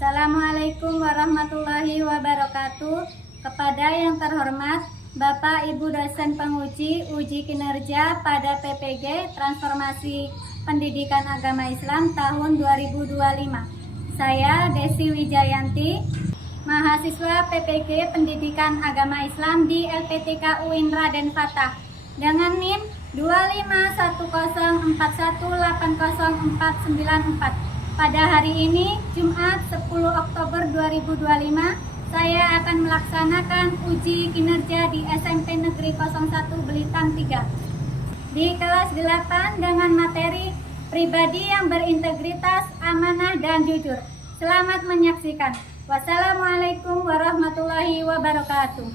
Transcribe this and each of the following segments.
Assalamualaikum warahmatullahi wabarakatuh. Kepada yang terhormat Bapak Ibu dosen penguji uji kinerja pada PPG Transformasi Pendidikan Agama Islam tahun 2025. Saya Desi Wijayanti, mahasiswa PPG Pendidikan Agama Islam di LPTK UIN Raden Fatah dengan NIM 25141804094. Pada hari ini, Jumat 10 Oktober 2025, saya akan melaksanakan uji kinerja di SMP Negeri 01 Belitang 3 di kelas 8 dengan materi pribadi yang berintegritas, amanah, dan jujur. Selamat menyaksikan. Wassalamualaikum warahmatullahi wabarakatuh.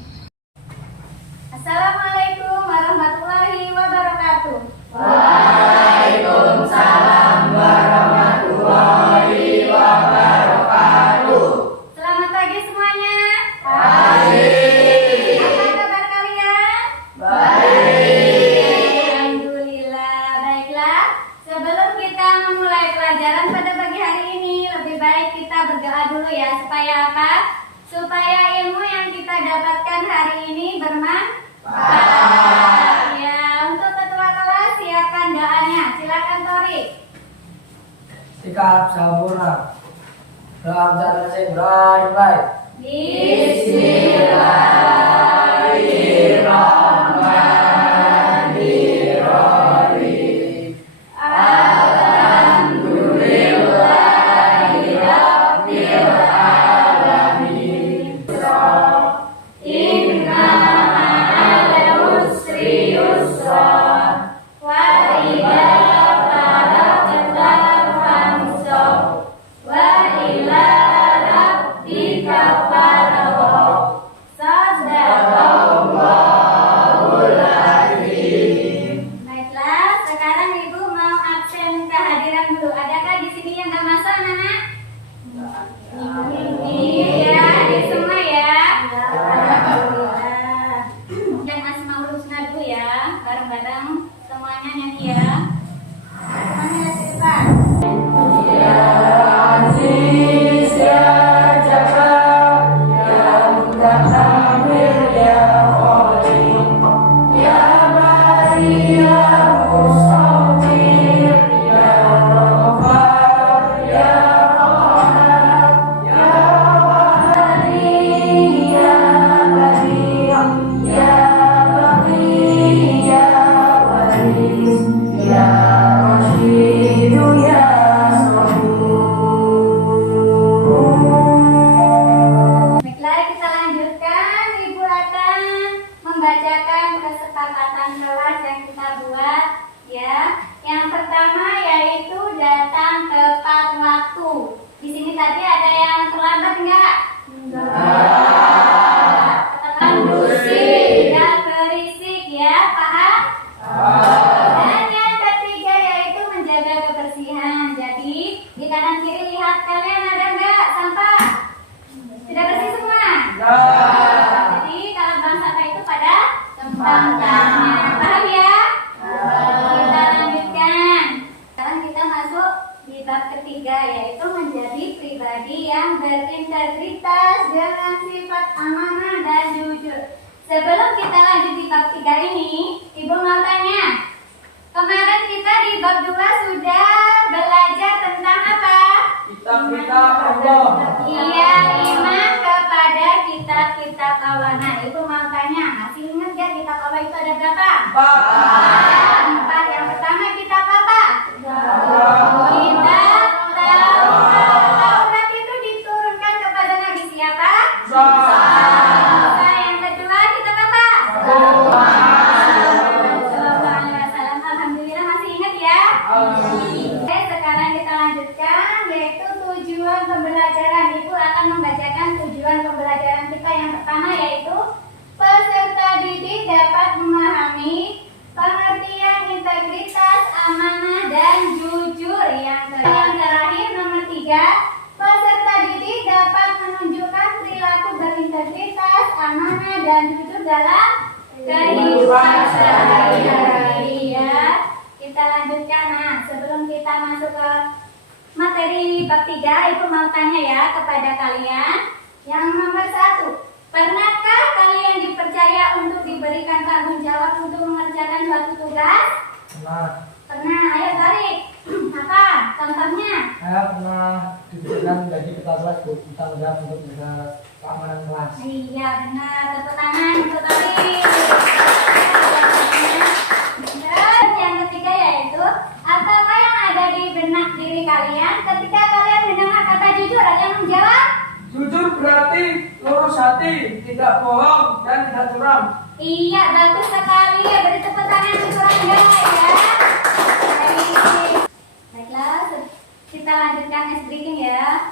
Assalamualaikum warahmatullahi wabarakatuh. Waalaikumsalam warahmatullahi wabarakatuh. Selamat pagi semuanya. Pagi. Apa kabar kalian? Baik. Alhamdulillah. Baiklah, sebelum kita memulai pelajaran pada pagi hari ini, lebih baik kita berdoa dulu ya. Supaya apa? Supaya ilmu yang kita dapatkan hari ini bermanfaat. Ya, untuk ketua kelas siapkan doanya. Silakan Tori. Sikap sempurna dalam cara dimulai. Bismillahirrahmanirrahim. Alhamdulillahirabbil alamin. Inna ma'al usri yusra. Wa idza faragta fansab. Wa ila rabbika farghab. Sadaqallahul azim. Baiklah, sekarang Ibu mau absen kehadiran dulu. Adakah di sini yang nggak masuk, anak? Iya, di semua ya. Alhamdulillah. Dan Asmaul Husna dulu ya, bareng-bareng semuanya nyanyi ya. Semuanya cepat. Ya Aziz ya Jabbar ya Mutakabbir ya Qadir ya Bari ya Mustaqir ya Ghaffar ya Qahhar ya Wahhari ya Badi' ya Baqi ya Waris ya Rashid ya Baiklah, kita lanjutkan. Ibu akan membacakan kesepakatan kelas yang kita buat ya. Yang pertama yaitu datang tepat waktu. Di sini tadi ada yang terlambat enggak? Katakan bersih, tidak berisik ya, paham? Dan yang ketiga yaitu menjaga kebersihan. Jadi di kanan kiri lihat kalian ada enggak sampah? Sudah bersih semua? Jadi kalau buang sampah itu pada tempatnya. Paham ya? Kita lanjutkan. Sekarang kita masuk di bab ketiga yaitu menjadi pribadi yang berintegritas dengan sifat amanah dan jujur. Sebelum kita lanjut di bab 3 ini, Ibu mau tanya. Kemarin kita di bab 2 sudah belajar tentang apa? Kitab-kitab Allah. Iya, iman kepada kitab-kitab Allah. Nah, Ibu mau tanya, masih ingat gak kitab Allah itu ada berapa? 4. Yang pertama kitab apa? Kitab Taurat itu diturunkan kepada Nabi siapa? Musa. Yang kedua kitab apa? Alhamdulillah masih ingat ya? Oke, sekarang kita lanjutkan yaitu tujuan pembelajaran. Ibu akan membacakan tujuan pembelajaran kita. Yang pertama yaitu peserta didik dapat memahami pengertian integritas, amanah, dan jujur. Yang terakhir nomor 3, peserta didik dapat menunjukkan perilaku berintegritas, amanah, dan jujur dalam kehidupan sehari-hari ya. Kita lanjutkan. Nah, sebelum kita masuk ke materi dari bab 3 itu mau tanya ya kepada kalian. Yang nomor 1, pernahkah kalian dipercaya untuk diberikan tanggung jawab untuk mengerjakan suatu tugas? Pernah. Pernah, ayo tarik. Apa contohnya? Saya pernah diberikan gaji kepala kelas buat tanggung jawab untuk menjaga keamanan kelas. Iya benar, tepuk tangan untuk tarik. Terus yang ketiga yaitu apa yang ada di benak diri kalian ketika kalian mendengar kata jujur? Ada yang menjawab? Jujur berarti lurus hati, tidak bohong dan tidak curang. Iya, bagus sekali. Beri tepuk tangan untuk Anda ya. Baik. Baiklah, kita lanjutkan next breaking ya.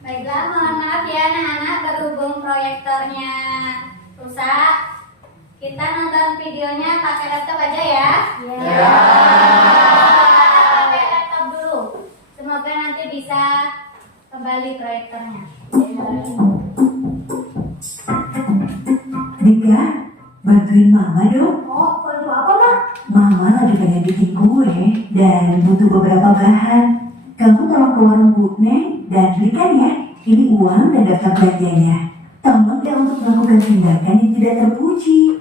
Baiklah, mohon maaf ya anak-anak, berhubung proyektornya rusak, kita nonton videonya pakai laptop aja ya. Iya. Pakai laptop dulu. Semoga nanti bisa kembali proyektornya. Dika, bantuin mama dong. Oh, bantu apa, Mak? Mama lagi pengen bikin kue dan butuh beberapa bahan. Kamu tolong ke warung Bu Neng dan belikan ya. Ini uang dan daftar belanjanya. Tolong ya untuk melakukan tindakan yang tidak terpuji.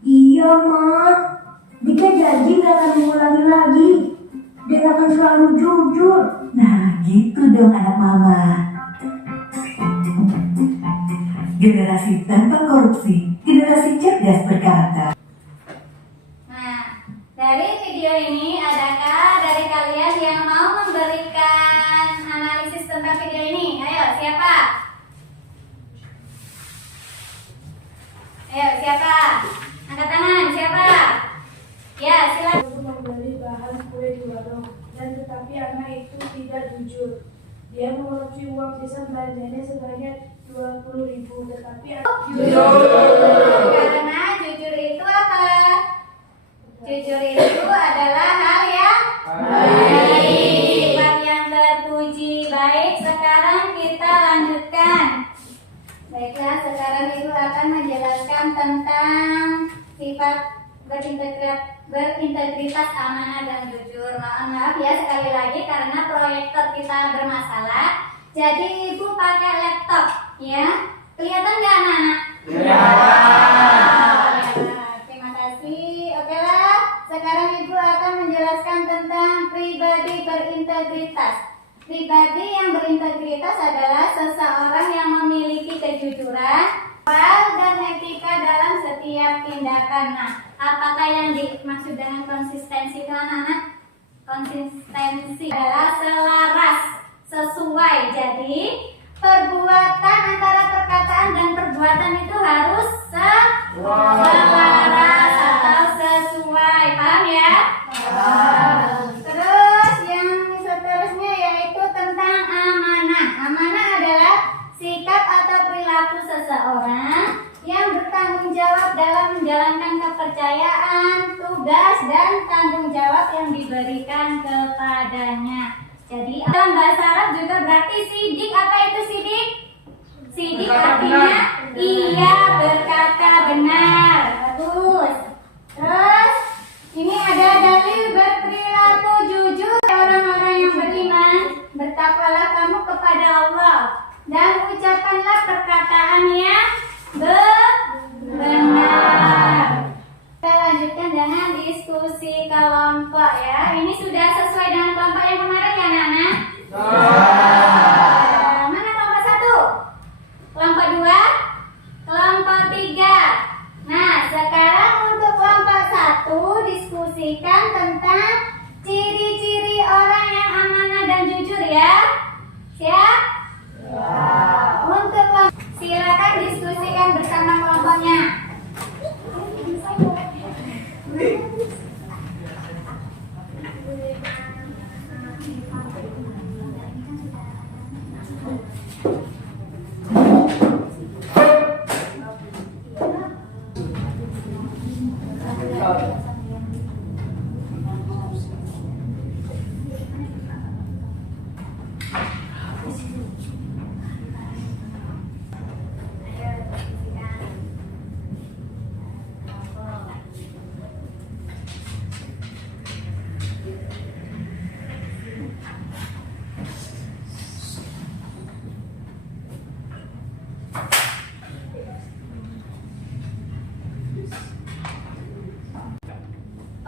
Iya, Ma. Dika janji gak akan mengulangi lagi. Dan akan selalu jujur. Nah, gitu dong anak mama. Generasi tanpa korupsi, generasi cerdas berkarakter. Nah, dari video ini adakah dari kalian yang mau memberikan analisis tentang video ini? Ayo, siapa? Ayo, siapa? Angkat tangan, siapa? Ya, silakan. Untuk membeli bahan kue di warung. Dan tetapi anak itu tidak jujur. Dia mengurusi uang sisa belanjanya sebanyak 20.000. Tetapi Karena jujur itu apa? Jujur itu adalah hal yang baik, sifat yang terpuji. Baik, sekarang kita lanjutkan. Baiklah, sekarang Ibu akan menjelaskan tentang sifat berintegritas, amanah, dan jujur. Maaf ya sekali lagi karena proyektor kita bermasalah. Jadi Ibu pakai laptop ya. Kelihatan nggak anak-anak? Ya. Terima kasih. Oke lah. Sekarang Ibu akan menjelaskan tentang pribadi berintegritas. Pribadi yang berintegritas adalah seseorang yang memiliki kejujuran, moral, dan etika dalam setiap tindakan. Nah, apakah yang dimaksud dengan konsistensi itu anak-anak? Konsistensi adalah selaras, sesuai. Jadi, perbuatan antara perkataan dan perbuatan itu harus selaras atau sesuai. Paham ya? Terus yang seterusnya yaitu tentang amanah. Amanah adalah sikap atau perilaku seseorang yang bertanggung jawab dalam menjalankan kepercayaan, tugas, dan tanggung jawab yang diberikan kepadanya. Jadi dalam bahasa Arab juga berarti sidik. Apa itu sidik? Sidik artinya iya, berkata benar. Bagus. Terus ini ada dalil berperilaku jujur. Orang-orang yang beriman, bertakwalah kamu kepada Allah dan ucapkanlah perkataan yang benar. Kita lanjutkan dengan diskusi kelompok ya. Ini sudah sesuai dengan kelompok yang kemarin ya anak-anak? Mana kelompok 1? Kelompok 2? Kelompok 3? Nah, sekarang untuk kelompok 1 diskusikan tentang ciri-ciri orang yang amanah dan jujur ya. Siap? Untuk silakan diskusikan bersama kelompoknya.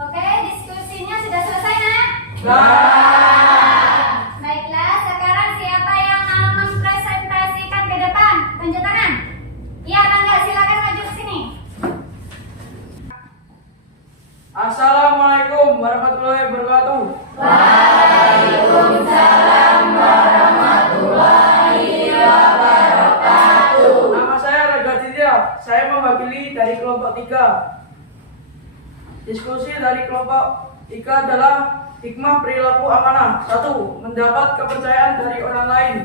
Oke, diskusinya sudah selesai, nak? Baiklah, sekarang siapa yang mau mempresentasikan ke depan? Tunjuk tangan. Iya, Bangga, silakan maju ke sini. Assalamualaikum warahmatullahi wabarakatuh. Nama saya Raga Tidya. Saya mewakili dari kelompok 3. Diskusi dari kelompok 3 adalah hikmah perilaku amanah. 1. Mendapat kepercayaan dari orang lain.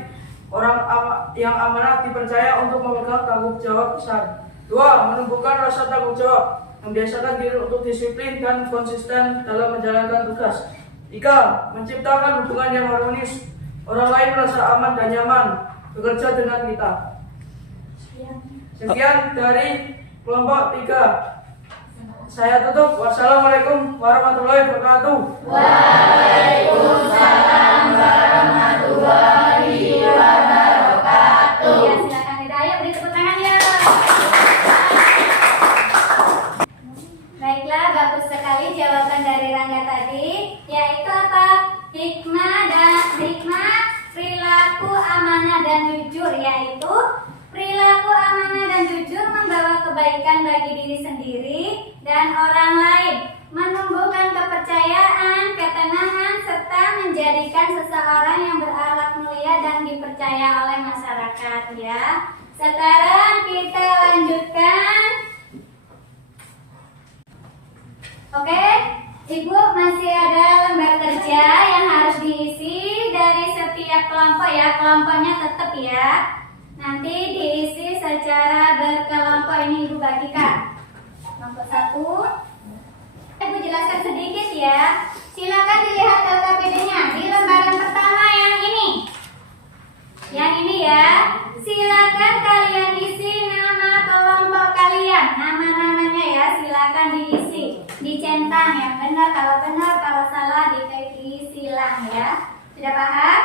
Yang amanah dipercaya untuk memegang tanggung jawab besar. 2. Menumbuhkan rasa tanggung jawab. Membiasakan diri untuk disiplin dan konsisten dalam menjalankan tugas. 3. Menciptakan hubungan yang harmonis. Orang lain merasa aman dan nyaman bekerja dengan kita. Sekian dari kelompok 3. Saya tutup. Wassalamualaikum warahmatullahi wabarakatuh. Iya, silakan tidak. Ayo beri tepuk tangan ya. Baiklah, bagus sekali jawaban dari Rangga tadi, yaitu apa? Hikmah perilaku amanah dan jujur, yaitu perilaku amanah dan jujur membawa kebaikan bagi diri sendiri dan orang lain, menumbuhkan kepercayaan, ketenangan, serta menjadikan seseorang yang berakhlak mulia dan dipercaya oleh masyarakat, ya. Sekarang kita lanjutkan. Oke, Ibu, masih ada lembar kerja yang harus diisi dari setiap kelompok, ya. Kelompoknya tetap, ya. Nanti diisi secara berkelompok. Ini Ibu bagikan. Kelompok 1. Ibu jelaskan sedikit, ya. Silakan dilihat LKPD-nya di lembaran pertama yang ini. Yang ini, ya. Silakan kalian isi nama kelompok kalian. Nama-namanya, ya. Silakan diisi. Dicentang yang benar, kalau salah dikasih silang, ya. Sudah paham?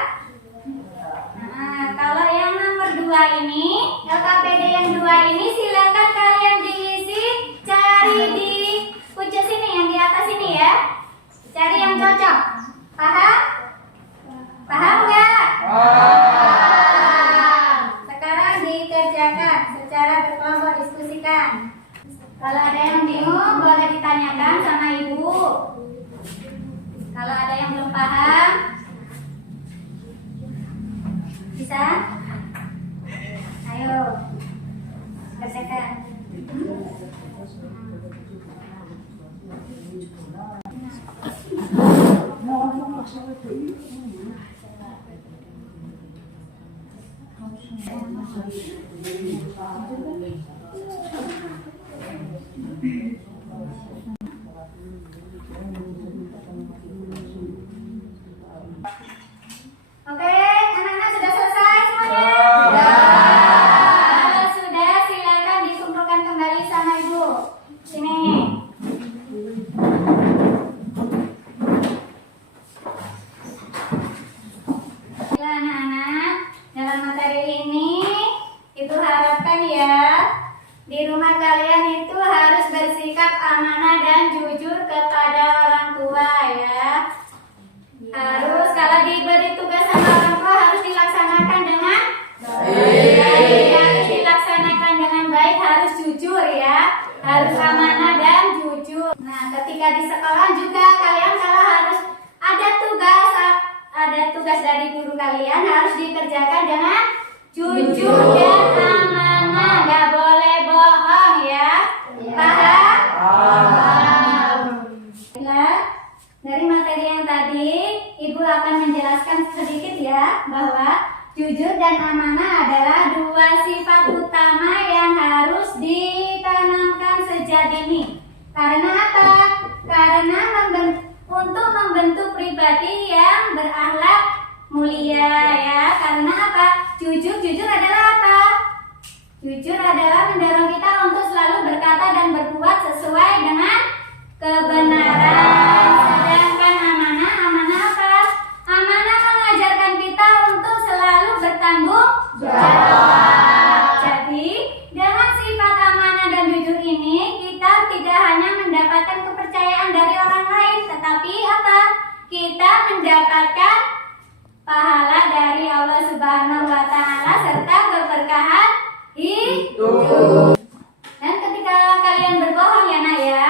Nah, kalau yang nomor 2 ini, LKPD yang 2 ini, silakan kalian diisi, cari di pucuk sini, yang di atas ini, ya. Cari yang cocok. Paham? Paham nggak? Sekarang dikerjakan secara berkelompok, diskusikan. Kalau ada yang bingung, boleh ditanyakan sama Ibu. Kalau ada yang belum paham, bisa? Ayo, kerjakan. Oke, anak-anak sudah selesai semuanya? Kalau sudah, silakan dikumpulkan kembali sama Ibu. Sini. Baiklah anak-anak, dalam materi ini Ibu harapkan, ya, di rumah kalian itu harus bersikap amanah dan jujur kepada orang tua, ya. Harus kalau diberi tugas sama orang tua harus dilaksanakan dengan baik. Harus dilaksanakan dengan baik, harus jujur, ya. Harus amanah dan jujur. Nah, ketika di sekolah juga kalian kalau harus ada tugas dari guru kalian harus dikerjakan dengan jujur dan amanah, nggak boleh bohong, ya. Paham? Baiklah, dari materi yang tadi Ibu akan menjelaskan sedikit, ya, bahwa jujur dan amanah adalah 2 sifat utama yang harus ditanamkan sejak dini. Karena apa? karena untuk membentuk pribadi yang berakhlak mulia ya. Karena apa? Jujur adalah apa? Jujur adalah mendorong kita untuk selalu berkata dan berbuat sesuai dengan kebenaran. Sedangkan amanah apa? Amanah mengajarkan kita untuk selalu bertanggung jawab. Jadi, dengan sifat amanah dan jujur ini, kita tidak hanya mendapatkan kepercayaan dari orang lain, tetapi apa? Kita mendapatkan pahala dari Allah Subhanahu wa Ta'ala serta keberkahan hidup. Dan ketika kalian berbohong ya nak ya,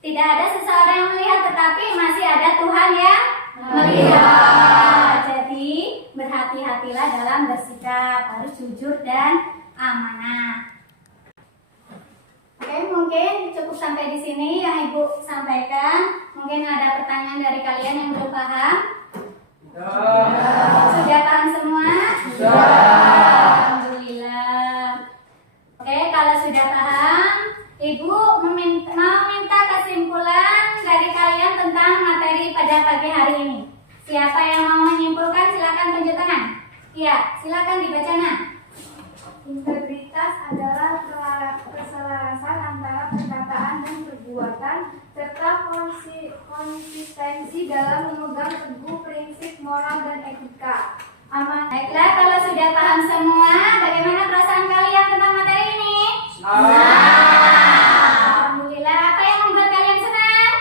tidak ada seseorang yang melihat, tetapi masih ada Tuhan yang melihat. Jadi berhati-hatilah dalam bersikap, harus jujur dan amanah. Oke, mungkin cukup sampai di sini yang Ibu sampaikan. Mungkin ada pertanyaan dari kalian yang belum paham. Sudah paham semua? Alhamdulillah. Oke, kalau sudah paham, Ibu mau minta kesimpulan dari kalian tentang materi pada pagi hari ini. Siapa yang mau menyimpulkan? Silakan tunjuk tangan. Iya, silakan dibaca nak. Integritas adalah keselarasan antara perkataan dan perbuatan serta konsistensi dalam memegang teguh prinsip moral dan etika. Baiklah, kalau sudah paham semua, bagaimana perasaan kalian tentang materi ini? Alhamdulillah. Apa yang membuat kalian senang?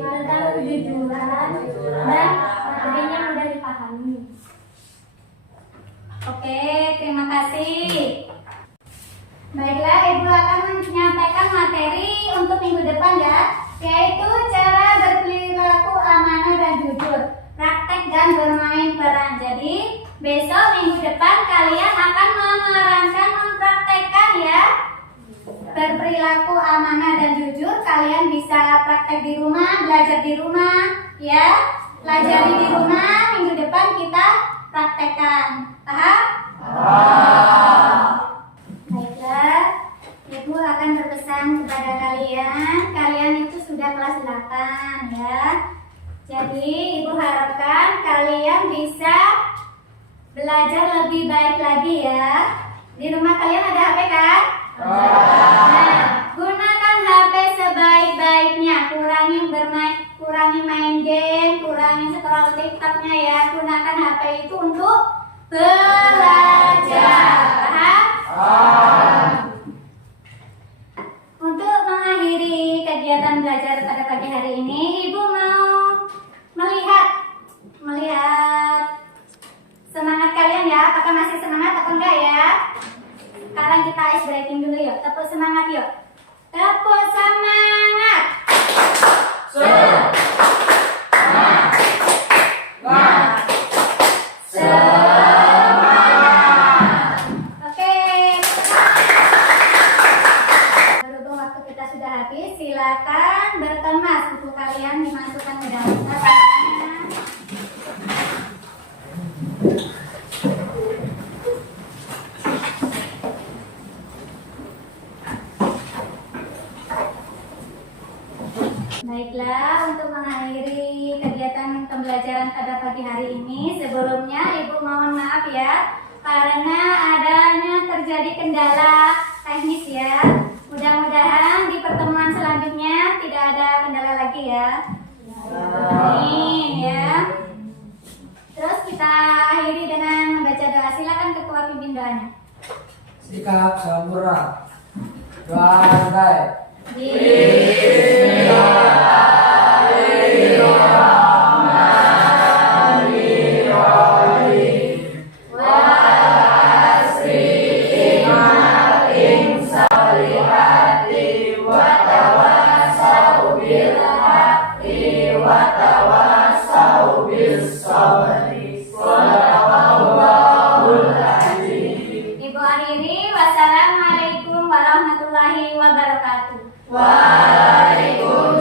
Tentang kejujuran dan materinya mudah dipahami. Oke, terima kasih. Baiklah, Ibu akan menyampaikan materi untuk minggu depan ya, yaitu cara berperilaku amanah dan jujur, praktek dan bermain peran. Jadi besok minggu depan kalian akan menerangkan, mempraktekkan ya berperilaku amanah dan jujur. Kalian bisa praktek di rumah, belajar di rumah ya, pelajari di rumah. Minggu depan kita praktekkan. Paham? Baiklah, Ibu akan berpesan kepada kalian itu sudah kelas 8 ya. Jadi Ibu harapkan kalian bisa belajar lebih baik lagi ya. Di rumah kalian ada HP kan? Nah, gunakan HP sebaik-baiknya. Kurangi main game, kurangi scroll TikToknya ya. Gunakan HP itu untuk belajar. Paham? Untuk mengakhiri kegiatan belajar pada pagi hari ini, Ibu mau melihat semangat kalian ya. Apakah masih semangat atau enggak ya? Sekarang kita ice breaking dulu yuk. Tepuk semangat yuk. Tepuk semangat. Oke. Berhubung waktu kita sudah habis, silakan berkemas buku kalian dimasukkan ke dalam tas. Baiklah, untuk mengakhiri kegiatan pembelajaran pada pagi hari ini, sebelumnya Ibu mohon maaf ya, karena adanya terjadi kendala teknis ya. Mudah-mudahan di pertemuan selanjutnya tidak ada kendala lagi ya. Amin ya. Terus kita akhiri dengan membaca doa. Silakan Ketua pimpin doanya. Sikap sempurna. Doa santai. Ibu akhiri, wassalamualaikum warahmatullahi wabarakatuh. Waalaikumsalam.